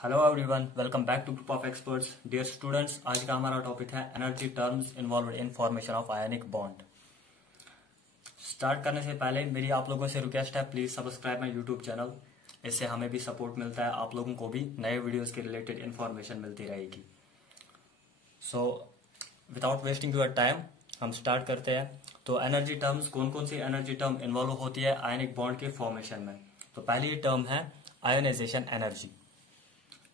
Hello everyone, welcome back to group of experts. Dear students, आज का हमारा topic है energy terms involved in formation of ionic bond. Start करने से पहले मेरी आप लोगों से रिक्वेस्ट है, please subscribe my YouTube channel. इससे हमें भी सपोर्ट मिलता है, आप लोगों को भी नए वीडियोस के रिलेटेड इन्फॉर्मेशन मिलती रहेगी। So without wasting your time हम स्टार्ट करते हैं। तो एनर्जी टर्म्स, कौन कौन सी एनर्जी टर्म इन्वॉल्व होती है आयनिक बॉन्ड के फॉर्मेशन में। तो पहली टर्म है आयोनाइजेशन एनर्जी।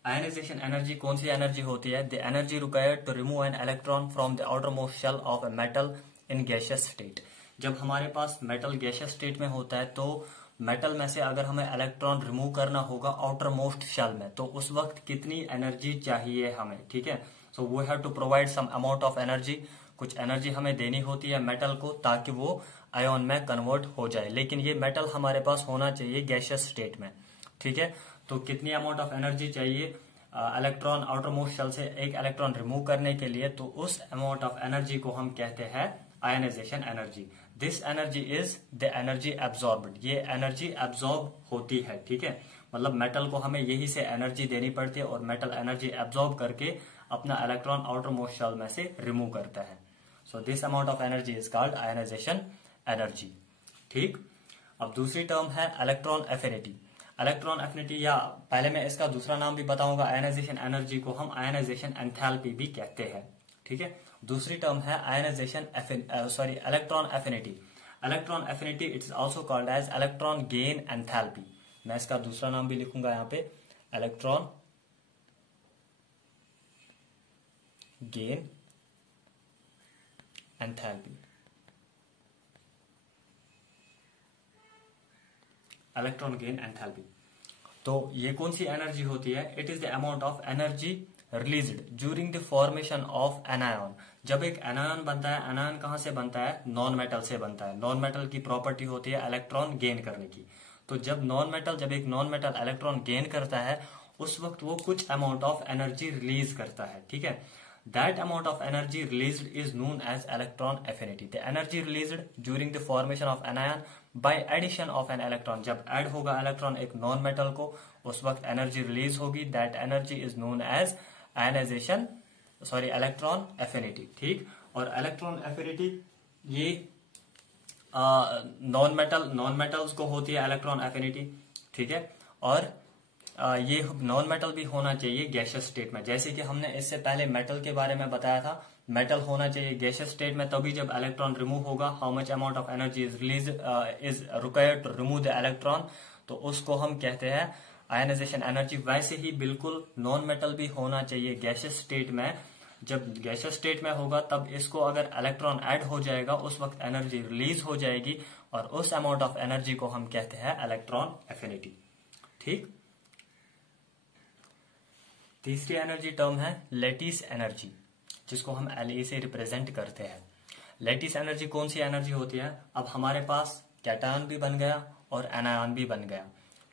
आयोनाइजेशन एनर्जी कौन सी एनर्जी होती है? The energy required to remove an electron from the outermost shell of a metal in gaseous state. जब हमारे पास मेटल गैसियस स्टेट में होता है तो मेटल में से अगर हमें इलेक्ट्रॉन रिमूव करना होगा आउटर मोस्ट शेल में, तो उस वक्त कितनी एनर्जी चाहिए हमें, ठीक है। So we have to provide some amount of energy, कुछ एनर्जी हमें देनी होती है मेटल को ताकि वो आयोन में कन्वर्ट हो जाए। लेकिन ये मेटल हमारे पास होना चाहिए गैसियस स्टेट में, ठीक है। तो कितनी अमाउंट ऑफ एनर्जी चाहिए इलेक्ट्रॉन आउटर मोस्ट शेल से एक इलेक्ट्रॉन रिमूव करने के लिए? तो उस अमाउंट ऑफ एनर्जी को हम कहते हैं ionisation energy. This energy is the energy absorbed. ये एनर्जी एब्जॉर्ब होती है, ठीक है। मतलब मेटल को हमें यही से एनर्जी देनी पड़ती है और मेटल एनर्जी एब्जॉर्ब करके अपना इलेक्ट्रॉन आउटर मोस्ट शेल में से रिमूव करता है। So this amount of energy is called ionisation energy, ठीक। अब दूसरी टर्म है इलेक्ट्रॉन एफिनिटी। इलेक्ट्रॉन एफिनिटी, या पहले मैं इसका दूसरा नाम भी बताऊंगा, आयोनाइजेशन एनर्जी को हम आयोनाइजेशन एंथैल्पी भी कहते हैं, ठीक है। दूसरी टर्म है ionisation electron affinity. Electron affinity it is also called as electron gain enthalpy. मैं इसका दूसरा नाम भी लिखूंगा यहाँ पे, electron gain enthalpy. Electron gain enthalpy. तो ये कौन सी एनर्जी होती है? It is the amount of energy released during the formation of anion. जब एक एनायन बनता है, एनायन कहां से बनता है? नॉन मेटल से बनता है। नॉन मेटल की प्रॉपर्टी होती है इलेक्ट्रॉन गेन करने की। तो जब एक नॉन मेटल इलेक्ट्रॉन गेन करता है उस वक्त वो कुछ अमाउंट ऑफ एनर्जी रिलीज करता है, ठीक है। That amount of energy released is known as electron affinity. The energy released during the formation of anion by addition of an electron. जब ऐड होगा इलेक्ट्रॉन एक नॉन मेटल को, उस वक्त एनर्जी रिलीज होगी। That energy is known as electron affinity, ठीक। और electron affinity ये नॉन मेटल्स को होती है इलेक्ट्रॉन एफिनिटी, ठीक है। और ये नॉन मेटल भी होना चाहिए गैसियस स्टेट में। जैसे कि हमने इससे पहले मेटल के बारे में बताया था, मेटल होना चाहिए गैसियस स्टेट में, तभी जब इलेक्ट्रॉन रिमूव होगा how much amount of energy is required to remove the electron, तो उसको हम कहते हैं आयोनाइजेशन एनर्जी। वैसे ही बिल्कुल नॉन मेटल भी होना चाहिए गैसियस स्टेट में। जब गैसियस स्टेट में होगा तब इसको अगर इलेक्ट्रॉन ऐड हो जाएगा उस वक्त एनर्जी रिलीज हो जाएगी और उस अमाउंट ऑफ एनर्जी को हम कहते हैं इलेक्ट्रॉन एफिनिटी, ठीक। तीसरी एनर्जी टर्म है लैटिस एनर्जी, जिसको हम La से रिप्रेजेंट करते हैं। लैटिस एनर्जी कौन सी एनर्जी होती है? अब हमारे पास कैटायन भी बन गया और एनायन भी बन गया,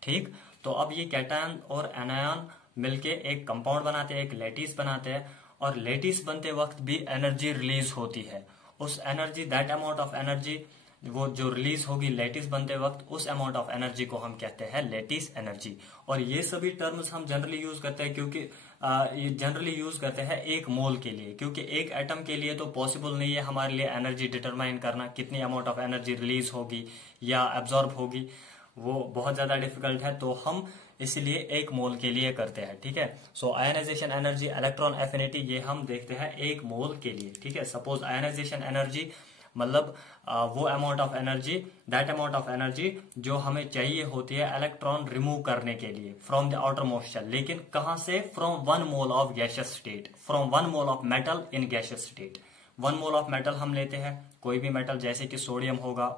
ठीक। तो अब ये कैटायन और एनायन मिलके एक कंपाउंड बनाते हैं, एक लैटिस बनाते हैं, और लैटिस बनते वक्त भी एनर्जी रिलीज होती है। उस energy, that amount of energy वो जो रिलीज होगी लैटिस बनते वक्त, उस अमाउंट ऑफ एनर्जी को हम कहते हैं लैटिस एनर्जी। और ये सभी टर्म्स हम जनरली यूज करते हैं क्योंकि ये जनरली यूज करते हैं एक मोल के लिए, क्योंकि एक एटम के लिए तो पॉसिबल नहीं है हमारे लिए एनर्जी डिटरमाइन करना, कितनी अमाउंट ऑफ एनर्जी रिलीज होगी या एब्जॉर्ब होगी, वो बहुत ज्यादा डिफिकल्ट है। तो हम इसलिए एक मोल के लिए करते हैं, ठीक है। सो आयोनाइजेशन एनर्जी, इलेक्ट्रॉन एफिनिटी, ये हम देखते हैं एक मोल के लिए, ठीक है। सपोज आयोनाइजेशन एनर्जी मतलब वो amount of energy, that amount of energy जो हमें चाहिए होती है इलेक्ट्रॉन रिमूव करने के लिए from the outermost shell. लेकिन कहां से? From 1 mole of gaseous state, from 1 mole of metal in gaseous state. 1 mole of metal हम लेते हैं, कोई भी मेटल, जैसे कि सोडियम होगा,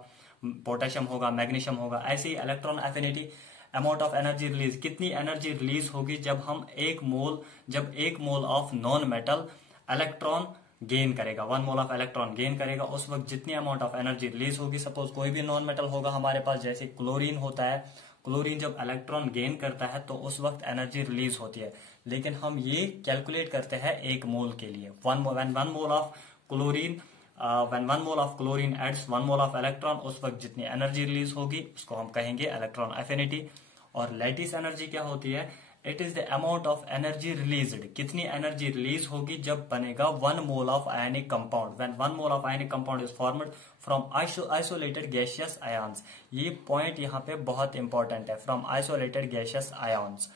पोटेशियम होगा, मैग्नीशियम होगा। ऐसे ही electron affinity, amount of energy release, कितनी एनर्जी रिलीज होगी जब एक mole of non metal electron gain करेगा, 1 मोल ऑफ इलेक्ट्रॉन गेन करेगा, उस वक्त जितनी अमाउंट ऑफ एनर्जी रिलीज होगी। सपोज कोई भी नॉन मेटल होगा हमारे पास, जैसे क्लोरीन होता है, क्लोरीन जब इलेक्ट्रॉन गेन करता है तो उस वक्त एनर्जी रिलीज होती है। लेकिन हम ये कैलकुलेट करते हैं एक मोल के लिए। One mole of chlorine when 1 mole of chlorine adds 1 mole of electron, उस वक्त जितनी एनर्जी रिलीज होगी उसको हम कहेंगे इलेक्ट्रॉन एफिनिटी। और लैटिस एनर्जी क्या होती है? It is the amount of energy released, कितनी एनर्जी रिलीज होगी जब बनेगा 1 mole of ionic compound, when 1 mole of ionic compound is formed from isolated gaseous ions. ये पॉइंट यहाँ पे बहुत इंपॉर्टेंट है, फ्रॉम आइसोलेटेड गैसियस आयन्स,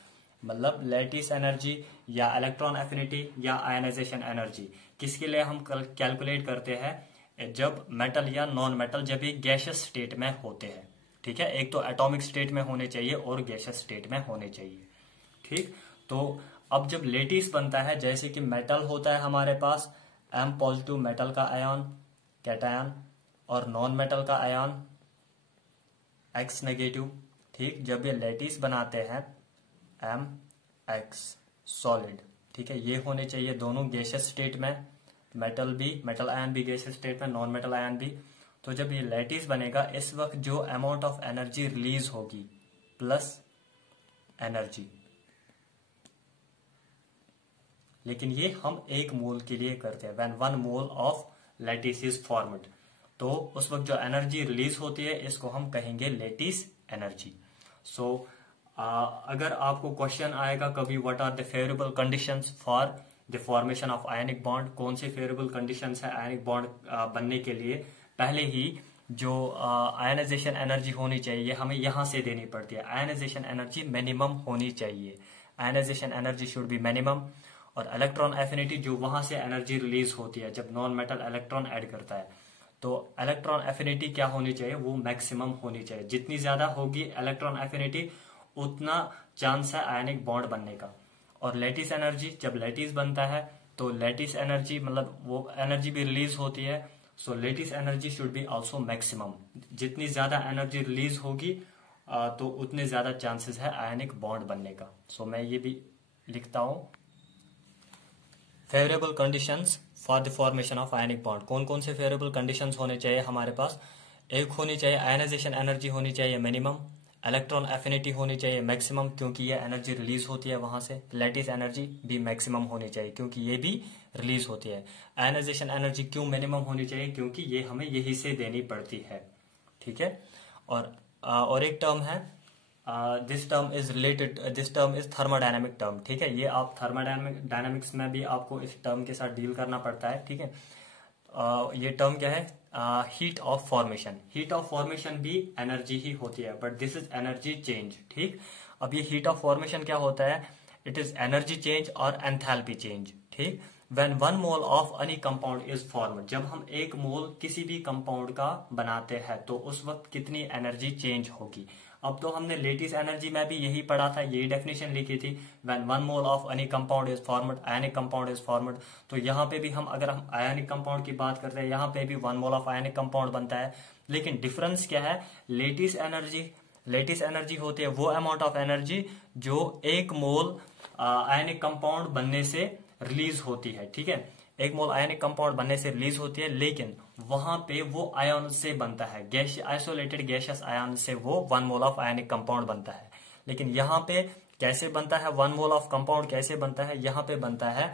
मतलब लैटिस एनर्जी या इलेक्ट्रॉन एफिनिटी या आयनाइजेशन एनर्जी किसके लिए हम कैलकुलेट करते हैं, जब मेटल या नॉन मेटल जब ये गैसियस स्टेट में होते हैं। ठीक है, एक तो एटॉमिक स्टेट में होने चाहिए और गैसियस स्टेट में होने चाहिए। ठीक, तो अब जब लेटिस बनता है, जैसे कि मेटल होता है हमारे पास M पॉजिटिव मेटल का आयन कैटायन और नॉन मेटल का आयन X नेगेटिव। ठीक, जब ये लेटिस बनाते हैं MX सॉलिड, ठीक है, ये होने चाहिए दोनों गैसियस स्टेट में, मेटल आयन भी गैसियस स्टेट में, नॉन मेटल आयन भी। तो जब ये लैटिस बनेगा, इस वक्त जो अमाउंट ऑफ एनर्जी रिलीज होगी प्लस एनर्जी, लेकिन ये हम 1 मोल के लिए करते हैं, when 1 mole of lattice is formed, तो उस वक्त जो एनर्जी रिलीज होती है इसको हम कहेंगे लैटिस एनर्जी। सो अगर आपको क्वेश्चन आएगा कभी, what are the favourable conditions for the formation of ionic bond, कौन सी फेवरेबल कंडीशंस है आयनिक बॉन्ड बनने के लिए, पहले ही जो आयनाइजेशन एनर्जी होनी चाहिए हमें यहां से देनी पड़ती है। आयनाइजेशन एनर्जी मिनिमम होनी चाहिए, ionisation energy should be minimum. और इलेक्ट्रॉन एफिनिटी जो वहां से एनर्जी रिलीज होती है जब नॉन मेटल इलेक्ट्रॉन ऐड करता है, तो इलेक्ट्रॉन एफिनिटी क्या होनी चाहिए, वो मैक्सिमम होनी चाहिए। जितनी ज्यादा होगी इलेक्ट्रॉन एफिनिटी उतना चांस है आयनिक बॉन्ड बनने का। और लैटिस एनर्जी, जब लैटिस बनता है तो लैटिस एनर्जी मतलब वो एनर्जी भी रिलीज होती है, so lattice energy should be also maximum. जितनी ज्यादा एनर्जी रिलीज होगी तो उतने ज्यादा चांसेस है आयनिक बॉन्ड बनने का। सो मैं ये भी लिखता हूं, favourable conditions for the formation of ionic bond. कौन कौन से फेवरेबल कंडीशंस होने चाहिए हमारे पास, एक होनी चाहिए आयनाइजेशन एनर्जी होनी चाहिए मिनिमम, इलेक्ट्रॉन एफिनिटी होनी चाहिए मैक्सिमम क्योंकि ये एनर्जी रिलीज होती है वहां से, लैटिस एनर्जी भी मैक्सिमम होनी चाहिए क्योंकि ये भी रिलीज होती है। आयनाइजेशन एनर्जी क्यों मिनिमम होनी चाहिए, क्योंकि ये हमें यही से देनी पड़ती है। ठीक है, और एक टर्म है this term is thermodynamic term. ठीक है, ये आप थर्मोडायनेमिक्स में भी आपको इस टर्म के साथ डील करना पड़ता है। ठीक है, ये टर्म क्या है, heat of formation. Heat of formation भी एनर्जी ही होती है, but this is energy change. ठीक, अब ये हीट ऑफ फॉर्मेशन क्या होता है, इट इज एनर्जी चेंज और एंथैल्पी चेंज। ठीक, when 1 mole of any compound is formed, जब हम 1 मोल किसी भी कंपाउंड का बनाते हैं तो उस वक्त कितनी एनर्जी चेंज होगी। अब तो हमने लेटिस एनर्जी में भी यही पढ़ा था, यही डेफिनेशन लिखी थी, when 1 mole of any compound is formed, ionic compound is formed. तो यहाँ पे भी अगर हम आयनिक कंपाउंड की बात करते हैं, यहाँ पे भी 1 मोल ऑफ आयनिक कंपाउंड बनता है। लेकिन डिफरेंस क्या है, लेटिस एनर्जी होती है वो अमाउंट ऑफ एनर्जी जो 1 मोल आयनिक कंपाउंड बनने से रिलीज होती है। ठीक है, 1 मोल आयनिक कंपाउंड बनने से रिलीज होती है, लेकिन वहां पे वो आयन से बनता है, गैस आइसोलेटेड गैसियस आयन से वो 1 मोल ऑफ आयनिक कंपाउंड बनता है। लेकिन यहाँ पे कैसे बनता है 1 मोल ऑफ कंपाउंड, कैसे बनता है, यहाँ पे बनता है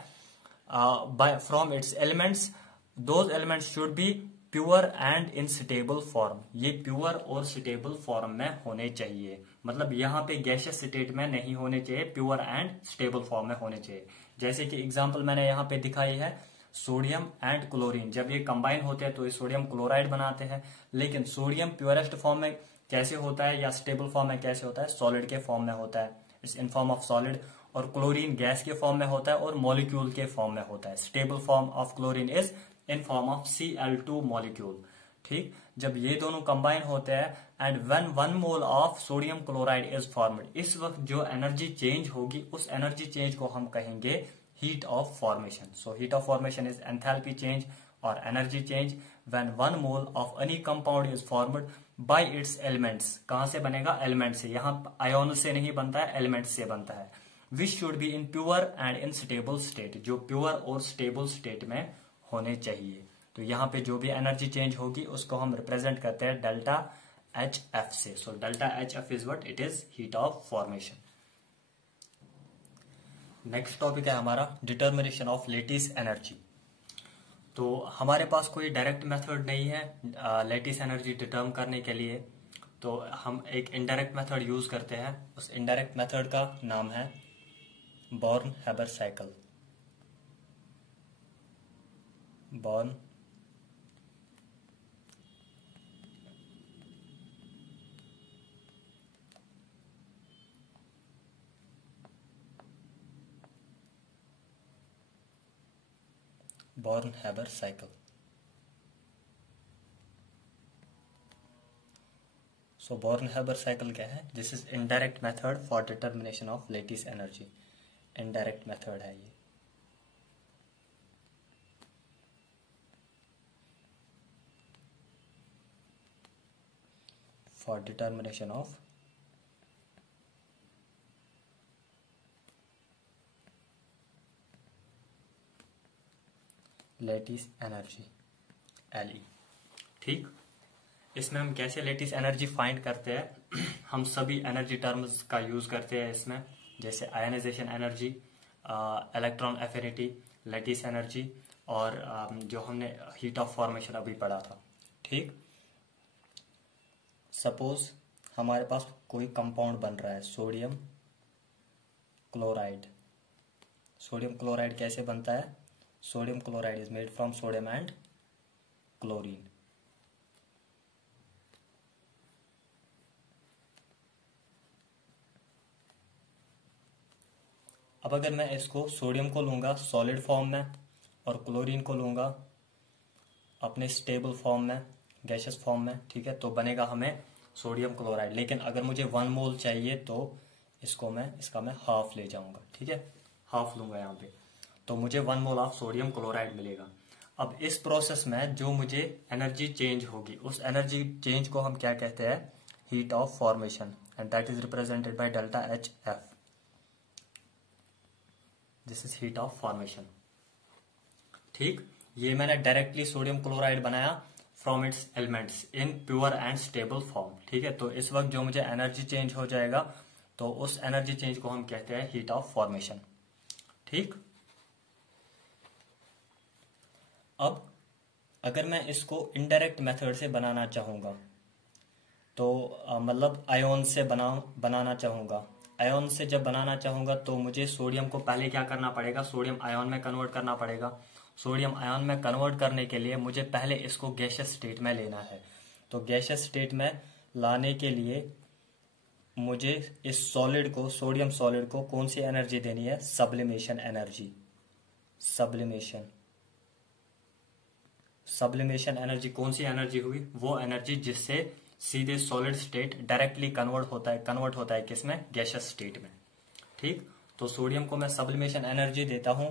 by from its elements, those elements should be pure and in stable form. ये प्योर और स्टेबल फॉर्म में होने चाहिए, मतलब यहाँ पे गैसियस स्टेट में नहीं होने चाहिए, प्योर एंड स्टेबल फॉर्म में होने चाहिए। जैसे कि एग्जांपल मैंने यहाँ पे दिखाई है, सोडियम एंड क्लोरीन जब ये कंबाइन होते हैं तो ये सोडियम क्लोराइड बनाते हैं। लेकिन सोडियम प्योरेस्ट फॉर्म में कैसे होता है या स्टेबल फॉर्म में कैसे होता है, सॉलिड के फॉर्म में होता है, it's in form of solid. और क्लोरीन गैस के फॉर्म में होता है और मॉलिक्यूल के फॉर्म में होता है। Stable form of chlorine is in form of Cl2 molecule. ठीक, जब ये दोनों कंबाइन होते हैं and when 1 mole of sodium chloride is formed, इस वक्त जो एनर्जी चेंज होगी उस एनर्जी चेंज को हम कहेंगे heat of formation. So heat of formation is enthalpy change और energy change when 1 mole of any compound is formed by its elements. कहां से बनेगा, एलिमेंट से, यहाँ आयोन से नहीं बनता है, एलिमेंट से बनता है। Which should be in pure and in stable state, जो प्योर और स्टेबल स्टेट में होने चाहिए। तो यहाँ पे जो भी एनर्जी चेंज होगी उसको हम रिप्रेजेंट करते हैं डेल्टा HF से। So delta HF is what, it is heat of formation. Next topic है हमारा डिटर्मिनेशन ऑफ लेटिस एनर्जी। तो हमारे पास कोई डायरेक्ट मेथड नहीं है लेटिस एनर्जी डिटर्म करने के लिए, तो हम एक इनडायरेक्ट मेथड यूज करते हैं। उस इनडायरेक्ट मेथड का नाम है Born-Haber cycle. Born Born-Haber cycle. So Born-Haber cycle क्या है? This is indirect method for determination of lattice energy. Indirect method है ये. For determination of lattice energy LE. ठीक, इसमें हम कैसे लेटिस एनर्जी फाइंड करते हैं? हम सभी एनर्जी टर्म्स का यूज करते हैं इसमें, जैसे ionisation energy, electron affinity, lattice energy और जो हमने हीट ऑफ फॉर्मेशन अभी पढ़ा था. ठीक, सपोज हमारे पास कोई कंपाउंड बन रहा है, सोडियम क्लोराइड. सोडियम क्लोराइड कैसे बनता है? Sodium chloride is made from sodium and chlorine. अब अगर मैं इसको सोडियम को लूंगा सॉलिड फॉर्म में और क्लोरीन को लूंगा अपने स्टेबल फॉर्म में, गैसियस फॉर्म में, ठीक है, तो बनेगा हमें सोडियम क्लोराइड. लेकिन अगर मुझे 1 मोल चाहिए तो इसका मैं हाफ ले जाऊंगा. ठीक है, हाफ लूंगा यहाँ पे, तो मुझे 1 मोल ऑफ सोडियम क्लोराइड मिलेगा. अब इस प्रोसेस में जो मुझे एनर्जी चेंज होगी, उस एनर्जी चेंज को हम क्या कहते हैं? Heat of formation, and that is represented by delta HF. This is heat of formation. ठीक, ये मैंने डायरेक्टली सोडियम क्लोराइड बनाया from its elements in pure and stable form. ठीक है, तो इस वक्त जो मुझे एनर्जी चेंज हो जाएगा, तो उस एनर्जी चेंज को हम कहते हैं हीट ऑफ फॉर्मेशन. ठीक, अब अगर मैं इसको इनडायरेक्ट मेथड से बनाना चाहूंगा, तो मतलब आयोन से बनाना चाहूंगा. आयोन से जब बनाना चाहूंगा तो मुझे सोडियम को पहले क्या करना पड़ेगा? सोडियम आयोन में कन्वर्ट करना पड़ेगा. सोडियम आयोन में कन्वर्ट करने के लिए मुझे पहले इसको गैसियस स्टेट में लेना है. तो गैसियस स्टेट में लाने के लिए मुझे इस सॉलिड को, सोडियम सॉलिड को कौन सी एनर्जी देनी है? Sublimation energy. सब्लिमेशन एनर्जी कौन सी एनर्जी हुई? वो एनर्जी जिससे सीधे सॉलिड स्टेट डायरेक्टली कन्वर्ट होता है किसमें? गैसियस स्टेट में. ठीक, तो सोडियम को मैं सब्लिमेशन एनर्जी देता हूं.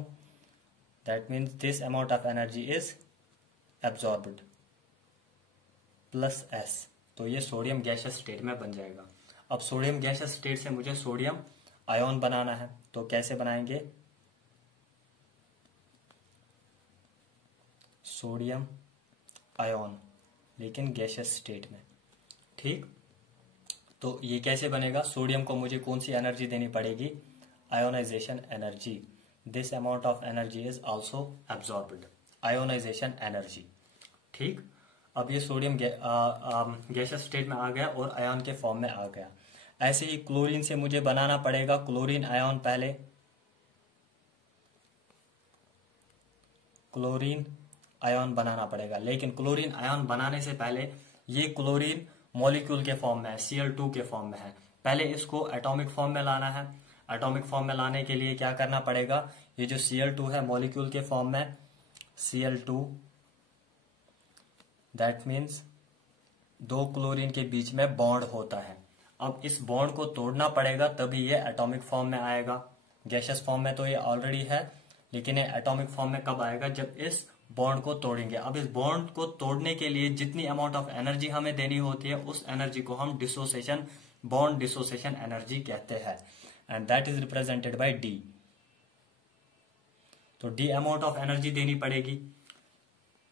That means this amount of energy is absorbed plus S. तो ये सोडियम गैसियस स्टेट में बन जाएगा. अब सोडियम गैसियस स्टेट से मुझे सोडियम आयोन बनाना है, तो कैसे बनाएंगे? सोडियम आयोन लेकिन गैसियस स्टेट में. ठीक, तो ये कैसे बनेगा? सोडियम को मुझे कौन सी एनर्जी देनी पड़ेगी? Ionisation energy. This amount of energy is also absorbed. Ionisation energy. ठीक, अब ये सोडियम गैसियस स्टेट में आ गया और आयन के फॉर्म में आ गया. ऐसे ही क्लोरीन से मुझे बनाना पड़ेगा क्लोरीन आयन. पहले क्लोरीन आयन बनाना पड़ेगा, लेकिन क्लोरीन आयन बनाने से पहले ये क्लोरीन मॉलिक्यूल के फॉर्म में है, Cl2 के फॉर्म में है. पहले इसको एटॉमिक फॉर्म में लाना है. एटॉमिक फॉर्म में लाने के लिए क्या करना पड़ेगा? ये जो Cl2 है मॉलिक्यूल के फॉर्म में, Cl2, दैट मीन्स 2 क्लोरीन के बीच में बॉन्ड होता है. अब इस बॉन्ड को तोड़ना पड़ेगा तभी ये एटॉमिक फॉर्म में आएगा. गैसियस फॉर्म में तो ये ऑलरेडी है, लेकिन ये एटॉमिक फॉर्म में कब आएगा? जब इस बॉन्ड को तोड़ेंगे. अब इस बॉन्ड को तोड़ने के लिए जितनी अमाउंट ऑफ एनर्जी हमें देनी होती है, उस एनर्जी को हम डिसोसिएशन, बॉन्ड डिसोसिएशन एनर्जी कहते हैं, and that is represented by D. तो D अमाउंट ऑफ एनर्जी देनी पड़ेगी.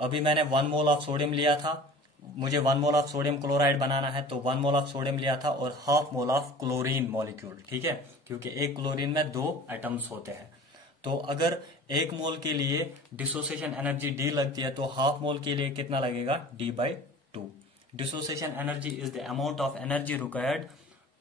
अभी मैंने 1 मोल ऑफ सोडियम लिया था, मुझे 1 मोल ऑफ सोडियम क्लोराइड बनाना है, तो 1 मोल ऑफ सोडियम लिया था और half mole of chlorine molecule. ठीक है, क्योंकि एक क्लोरीन में 2 एटम्स होते हैं. तो अगर 1 मोल के लिए डिसोसिएशन एनर्जी D लगती है, तो हाफ मोल के लिए कितना लगेगा? D/2. Dissociation energy is the amount of energy required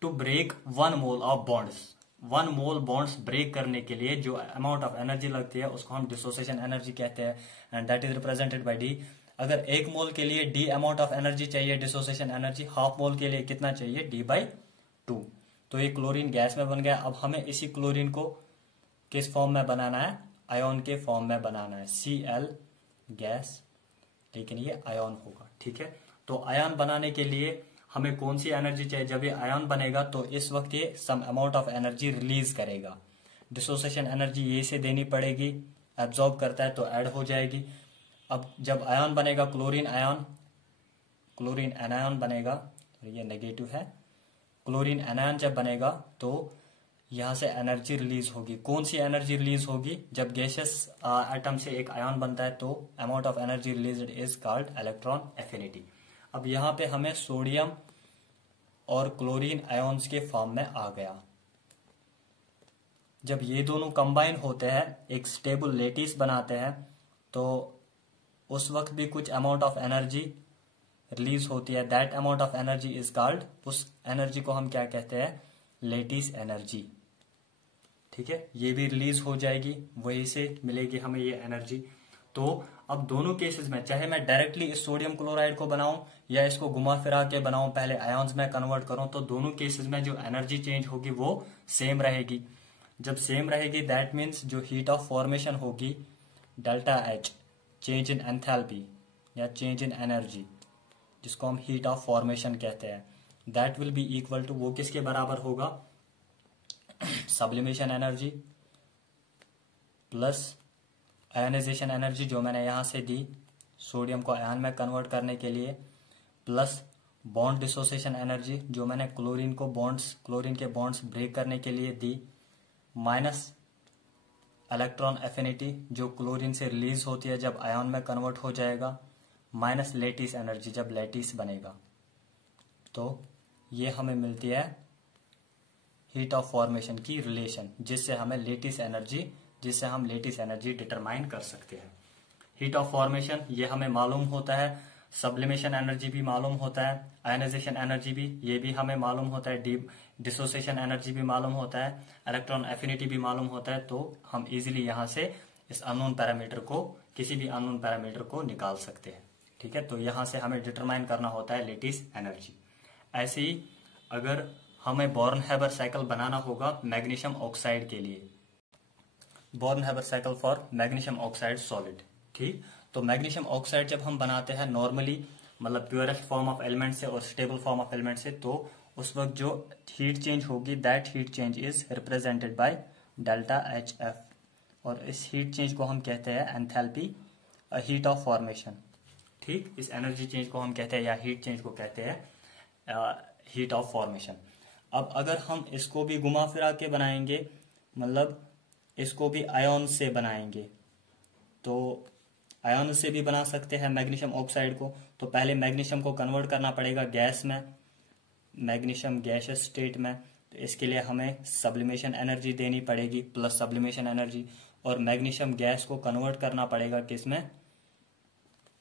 to break 1 mole of bonds. 1 mole bonds break करने के लिए जो अमाउंट ऑफ एनर्जी लगती है उसको हम डिसोसिएशन एनर्जी कहते हैं, and that is represented by D. अगर 1 मोल के लिए डी अमाउंट ऑफ एनर्जी चाहिए डिसोसिएशन एनर्जी, हाफ मोल के लिए कितना चाहिए, D/2। तो ये क्लोरीन गैस में बन गया। अब हमें इसी क्लोरीन को किस फॉर्म में बनाना है, आयन के फॉर्म में बनाना है, Cl गैस, लेकिन ये आयन होगा, ठीक है। तो आयन बनाने के लिए हमें कौन सी एनर्जी चाहिए, जब ये आयन बनेगा तो इस वक्त ये some amount of energy release करेगा। डिसोसिएशन एनर्जी ये से देनी पड़ेगी, एब्जॉर्ब करता है तो ऐड हो जाएगी। अब जब आयन बनेगा क्लोरीन एनायन बनेगा, ये नेगेटिव है, क्लोरीन एनायन जब बनेगा तो यहां से एनर्जी रिलीज होगी। कौन सी एनर्जी रिलीज होगी, जब गैसियस एटम से एक आयन बनता है तो amount of energy released is called electron affinity. अब यहाँ पे हमें सोडियम और क्लोरीन आयन्स के फॉर्म में आ गया। जब ये दोनों कंबाइन होते हैं, एक स्टेबल लेटिस बनाते हैं, तो उस वक्त भी कुछ अमाउंट ऑफ एनर्जी रिलीज होती है। That amount of energy is called, उस एनर्जी को हम क्या कहते हैं, लेटिस एनर्जी, ठीक है। ये भी रिलीज हो जाएगी, वही से मिलेगी हमें ये एनर्जी। तो अब दोनों केसेस में, चाहे मैं डायरेक्टली इस सोडियम क्लोराइड को बनाऊं या इसको घुमा फिरा के बनाऊं, पहले आयन्स में कन्वर्ट करूं, तो दोनों केसेस में जो एनर्जी चेंज होगी वो सेम रहेगी। जब सेम रहेगी दैट मीन्स जो हीट ऑफ फॉर्मेशन होगी delta H, change in enthalpy या चेंज इन एनर्जी, जिसको हम हीट ऑफ फॉर्मेशन कहते हैं, that will be equal to, वो किसके बराबर होगा, sublimation energy plus ionisation energy जो मैंने यहां से दी सोडियम को आयन में कन्वर्ट करने के लिए, प्लस बॉन्ड डिसोसिएशन एनर्जी जो मैंने क्लोरीन के बॉन्ड्स ब्रेक करने के लिए दी, माइनस इलेक्ट्रॉन एफिनिटी जो क्लोरीन से रिलीज होती है जब आयन में कन्वर्ट हो जाएगा, माइनस लेटिस एनर्जी जब लेटिस बनेगा। तो ये हमें मिलती है हीट ऑफ फॉर्मेशन की रिलेशन, जिससे हम लेटिस एनर्जी डिटरमाइन कर सकते हैं। हीट ऑफ फॉर्मेशन ये हमें मालूम होता है, सब्लिमेशन एनर्जी भी मालूम होता है, आयनाइजेशन एनर्जी भी, ये भी हमें मालूम होता है, डिसोसिएशन एनर्जी भी मालूम होता है, इलेक्ट्रॉन एफिनिटी भी मालूम होता है। तो हम इजीली यहां से इस अननोन पैरामीटर को, किसी भी अननोन पैरामीटर को निकाल सकते हैं, ठीक है। तो यहां से हमें डिटरमाइन करना होता है लेटिस एनर्जी। ऐसे ही अगर हमें बॉर्न-हैबर साइकिल बनाना होगा मैग्नीशियम ऑक्साइड के लिए, born-Haber cycle for magnesium oxide solid, ठीक। तो मैग्नीशियम ऑक्साइड जब हम बनाते हैं नॉर्मली, मतलब प्योरेस्ट फॉर्म ऑफ एलिमेंट से और स्टेबल फॉर्म ऑफ एलिमेंट से, तो उस वक्त जो हीट चेंज होगी that heat change is represented by delta H F, और इस हीट चेंज को हम कहते हैं एंथैल्पी, हीट ऑफ फॉर्मेशन, ठीक। इस एनर्जी चेंज को हम कहते हैं या हीट चेंज को कहते हैं हीट ऑफ फॉर्मेशन। अब अगर हम इसको भी घुमा फिरा के बनाएंगे, मतलब इसको भी आयन से बनाएंगे, तो आयन से भी बना सकते हैं मैग्नीशियम ऑक्साइड को। तो पहले मैग्नीशियम को कन्वर्ट करना पड़ेगा गैस में, मैग्नीशियम गैसियस स्टेट में, तो इसके लिए हमें सब्लिमेशन एनर्जी देनी पड़ेगी प्लस सब्लिमेशन एनर्जी, और मैग्नीशियम गैस को कन्वर्ट करना पड़ेगा किसमें,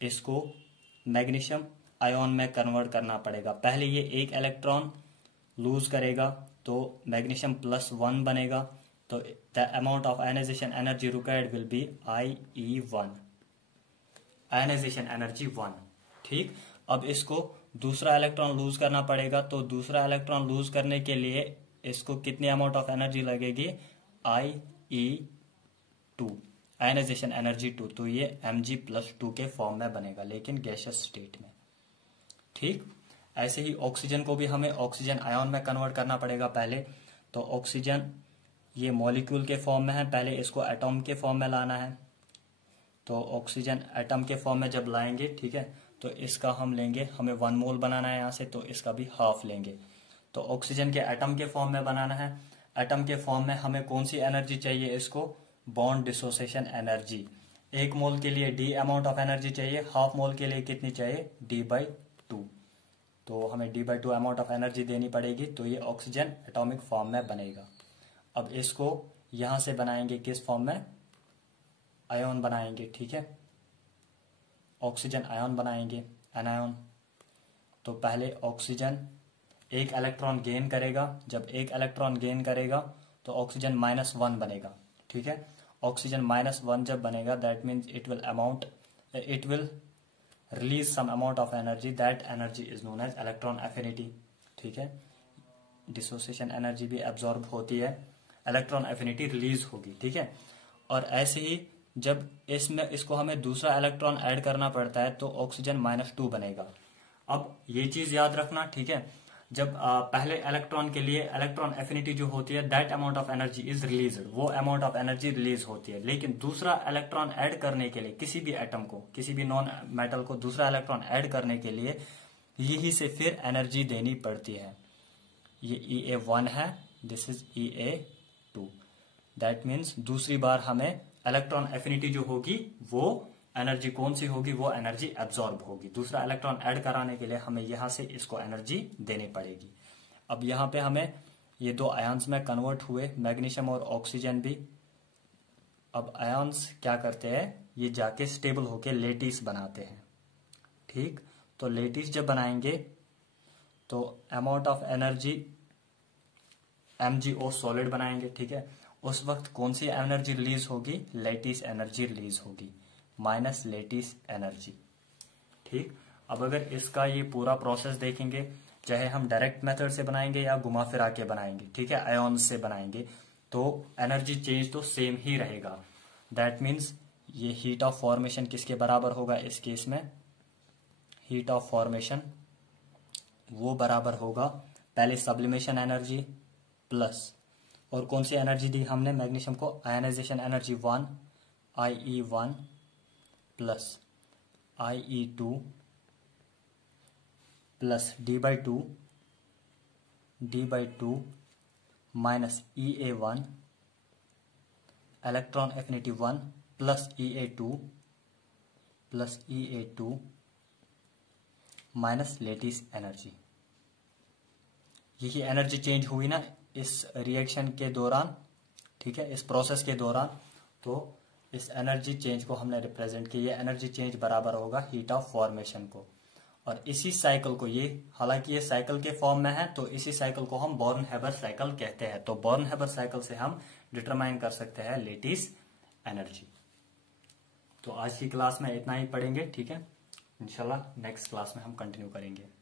इसको मैग्नीशियम आयन में कन्वर्ट करना पड़ेगा। पहले ये एक इलेक्ट्रॉन लूज करेगा तो मैग्नीशियम +1 बनेगा, तो the amount of ionisation energy required will be IE1, ionisation energy 1, ठीक। अब इसको दूसरा इलेक्ट्रॉन लूज करना पड़ेगा, तो दूसरा इलेक्ट्रॉन लूज करने के लिए इसको कितनी अमाउंट ऑफ एनर्जी लगेगी, IE2, आयनाइजेशन एनर्जी 2, तो ये Mg+2 के फॉर्म में बनेगा, लेकिन गैसियस स्टेट में, ठीक। ऐसे ही ऑक्सीजन को भी हमें ऑक्सीजन आयन में कन्वर्ट करना पड़ेगा पहले। तो ऑक्सीजन ये मॉलिक्यूल के फॉर्म में है, पहले इसको एटॉम के फॉर्म में लाना है। तो ऑक्सीजन एटम के फॉर्म में जब लाएंगे, ठीक है, तो इसका हम लेंगे, हमें 1 मोल बनाना है यहाँ से, तो इसका भी हाफ लेंगे। तो ऑक्सीजन के एटम के फॉर्म में बनाना है। एटम के फॉर्म में हमें कौन सी एनर्जी चाहिए, इसको बॉन्ड डिसोसिएशन एनर्जी। 1 मोल के लिए D अमाउंट ऑफ एनर्जी चाहिए, हाफ मोल के लिए कितनी चाहिए, D/2, तो हमें D/2 अमाउंट ऑफ एनर्जी देनी पड़ेगी। तो ये ऑक्सीजन एटॉमिक फॉर्म में बनेगा। अब इसको यहां से बनाएंगे किस फॉर्म में, आयन बनाएंगे, ठीक है, ऑक्सीजन आयन बनाएंगे, एनायन। तो पहले ऑक्सीजन एक इलेक्ट्रॉन गेन करेगा, जब एक इलेक्ट्रॉन गेन करेगा तो ऑक्सीजन -1 बनेगा। ठीक है, ऑक्सीजन -1 जब बनेगा that means it will release some amount of energy, that energy is known as electron affinity. ठीक है, डिसोसिएशन एनर्जी भी एब्जॉर्ब होती है, इलेक्ट्रॉन एफिनिटी रिलीज होगी। ठीक है, और ऐसे ही जब इसको हमें दूसरा इलेक्ट्रॉन ऐड करना पड़ता है तो ऑक्सीजन -2 बनेगा। अब ये चीज याद रखना। ठीक है, जब पहले इलेक्ट्रॉन के लिए इलेक्ट्रॉन एफिनिटी जो होती है that amount of energy is release, वो अमाउंट ऑफ एनर्जी रिलीज होती है। लेकिन दूसरा इलेक्ट्रॉन ऐड करने के लिए किसी भी एटम को, किसी भी नॉन मेटल को दूसरा इलेक्ट्रॉन ऐड करने के लिए यही से फिर एनर्जी देनी पड़ती है। ये EA1 है, this is EA2। That means दूसरी बार हमें इलेक्ट्रॉन एफिनिटी जो होगी वो एनर्जी कौन सी होगी, वो एनर्जी एब्जॉर्ब होगी। दूसरा इलेक्ट्रॉन ऐड कराने के लिए हमें यहां से इसको एनर्जी देनी पड़ेगी। अब यहां पे हमें ये दो आयंस में कन्वर्ट हुए, मैग्नीशियम और ऑक्सीजन भी। अब आयंस क्या करते हैं, ये जाके स्टेबल होके लेटिस बनाते हैं। ठीक, तो लेटिस जब बनाएंगे तो amount of energy MgO solid बनाएंगे। ठीक है, उस वक्त कौन सी एनर्जी रिलीज होगी, लेटिस एनर्जी रिलीज होगी, माइनस लेटिस एनर्जी। ठीक, अब अगर इसका ये पूरा प्रोसेस देखेंगे, चाहे हम डायरेक्ट मेथड से बनाएंगे या घुमा फिरा के बनाएंगे, ठीक है, आयॉन्स से बनाएंगे, तो एनर्जी चेंज तो सेम ही रहेगा। दैट मीन्स ये हीट ऑफ फॉर्मेशन किसके बराबर होगा इस केस में, हीट ऑफ फॉर्मेशन वो बराबर होगा पहले सब्लिमेशन एनर्जी प्लस, और कौन सी एनर्जी दी हमने मैग्नीशियम को, ionisation energy 1 IE1 plus IE2 plus D/2 minus EA1 electron affinity 1 plus EA2 minus lattice energy. यही एनर्जी चेंज हुई ना इस रिएक्शन के दौरान। ठीक है, इस प्रोसेस के दौरान, तो इस एनर्जी चेंज को हमने रिप्रेजेंट किया। ये एनर्जी चेंज बराबर होगा हीट ऑफ फॉर्मेशन को। और इसी साइकिल को, ये हालांकि ये साइकिल के फॉर्म में है, तो इसी साइकिल को हम बॉर्न-हैबर साइकिल कहते हैं। तो बॉर्न-हैबर साइकिल से हम डिटरमाइन कर सकते हैं लेटिस एनर्जी। तो आज की क्लास में इतना ही पढ़ेंगे। ठीक है, इंशाल्लाह नेक्स्ट क्लास में हम कंटिन्यू करेंगे।